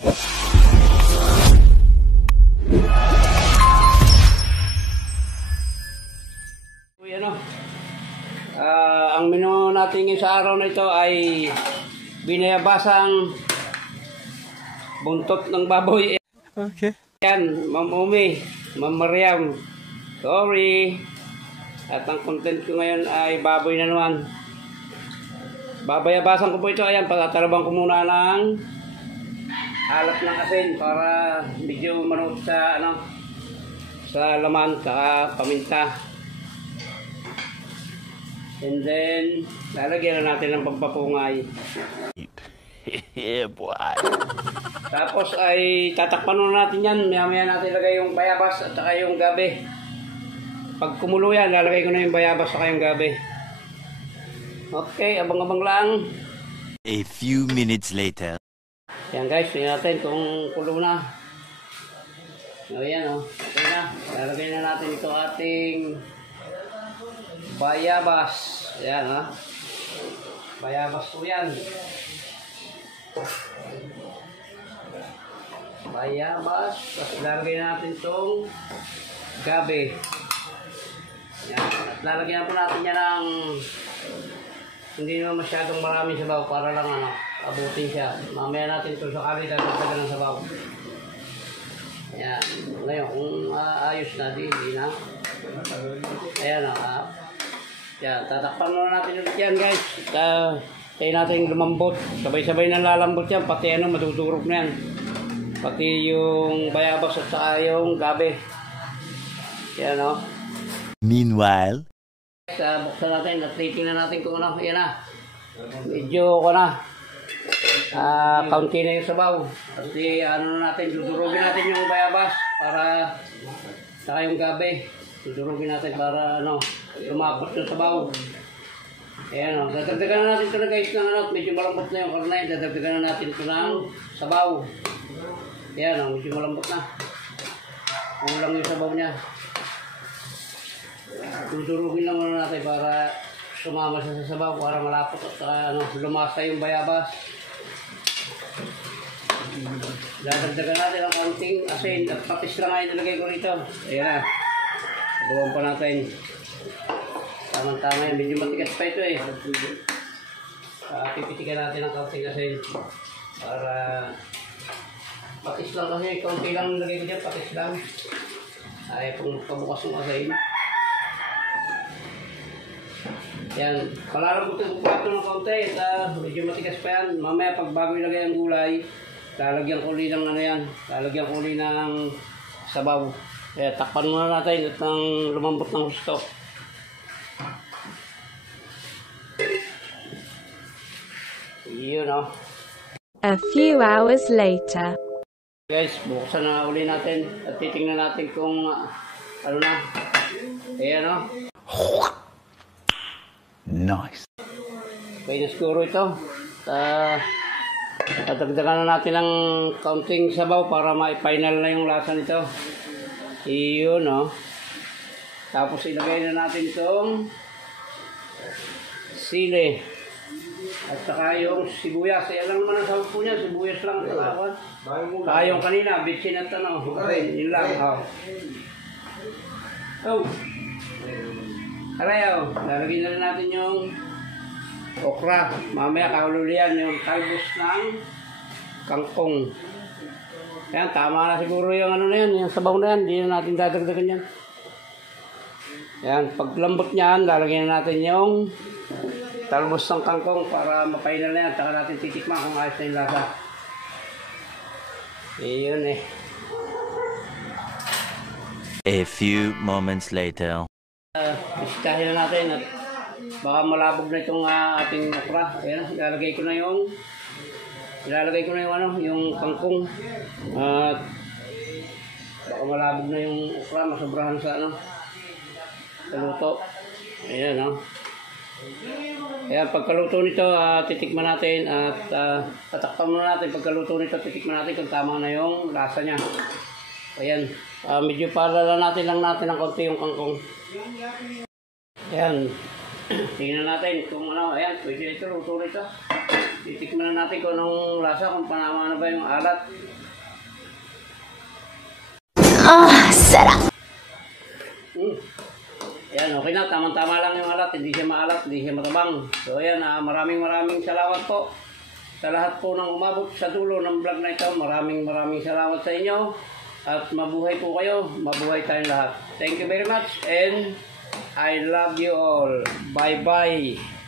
Ang menu natin ngayon sa araw na ito ay binayabasang buntot ng baboy. Okay. Yan, Ma'am Umi, Ma'am Mariam, sorry. At ang content ko ngayon ay baboy na naman. Babayabasan ko po ito. Ayan, patatalabang ko muna ng alat ng asin para medyo manot sa sa laman, saka paminta. And then, lalagyan na natin ng pampapungay. Yeah, boy. Tapos ay tatakpan na natin yan. Maya-maya natin lagay yung bayabas at saka yung gabi. Pag kumulo yan, lalagay ko na yung bayabas at saka yung gabi. Okay, abang-abang lang. A few minutes later. Yan guys, tingnan natin kung kulo na. Ayan o, okay na. Lalagay na natin ito ating bayabas. Ayan ha. Bayabas po yan. Bayabas. Tapos lalagay natin itong gabi. Ayan. At lalagyan po natin yan ng hindi naman masyadong maraming sabaw para lang abutin siya. Mamaya natin ito sakali dagdagan ng sabaw. Ayan. Ngayon, kung ayos na, hindi na. Ayan o. Yan, tatakpan muna natin ulit yan guys. Tayo natin lumambot. Sabay-sabay na lalambot yan. Pati madudurog na yan. Pati yung bayabas at saka yung gabi. Yan o. Meanwhile. Buksan natin at titingnan natin kung ano. Yan na. Medyo kaunti na yung sabaw. Kasi natin, dudurugin natin yung bayabas para saka yung gabi. Dudurugin natin para lumapot yung sabaw. Ayan o. Dadagdagan na natin ito na guys ng medyo malambot na yung karne. Dadagdagan na natin ito ng sabaw. Ayan o. Medyo malambot na. Kulang yung sabaw niya. Dudurugin lang muna natin para sumama siya sa sabaw. Para malapot at lumasa yung bayabas. Dadagdagan natin ang kaunting asin. At patis lang nga yung nilagay ko rito. Ayan na. Gawan pa natin. Tama-tama yun. Medyo matigas pa ito eh. Pipitikan natin ang kaunting asin. Para patis lang kasi. Kaunti lang nilagay ko dyan. Patis lang. Ay kung pabukas ng asin. Yan. Palalabutin ko pa ito ng kaunti. Medyo matigas pa yan. Mamaya pag bago ilagay ang gulay, lalagyan ko ulit ng yan. Lalagyan ko ulit ng sabaw. Kaya takpan muna natin at nang lumambot ng gusto. Yun o. A few hours later. Guys, buksan na uli natin at titingnan natin kung ano na. Ayan o. Nice. Okay na siguro ito. Tatagdagan na natin ng kaunting sabaw para ma-final na yung lasa nito. Iyon o. Tapos ilagay na natin itong sili. At saka yung sibuyas. Ayan lang naman ang sahog po niya. Sibuyas lang. Saka yung kanina, bitsin at okay, yun lang. Oh. Aray o. Lalagyan na rin natin yung okra. Mamaya kahululian yung talbos ng kangkong. Ayan, tama na siguro yung na yan, yung sabaw na yan. Hindi na natin dadagdagan yan. Ayan, pag lambot niyan, lalagyan na natin yung talbos ng kangkong para mapainal na yan. Saka natin titikman kung ayos na yung lasa. Iyon eh. A few moments later. Bisitahin na natin at baka malabog na itong ating okra. Ayan, ilalagay ko na yung yung kangkong. At baka malabog na yung okra, masobrahan sa sa luto. Ayan o. Ayan, pagkaluto nito, titikman natin at tatakpan muna natin. Pagkaluto nito, titikman natin kung tama na yung lasa niya. Ayan, medyo palala natin ng konti yung kangkong. Ayan, tingnan natin kung ayan, pwede ito, luto nito. Titikman na natin kung anong lasa, kung panama na ba yung alat. Sarap! Ayan, okay na. Tamang-tama lang yung alat. Hindi siya maalat, hindi siya matabang. So ayan, maraming salamat po sa lahat po ng umabot sa dulo ng vlog na ito. Maraming salamat sa inyo. At mabuhay po kayo. Mabuhay tayong lahat. Thank you very much and I love you all. Bye-bye.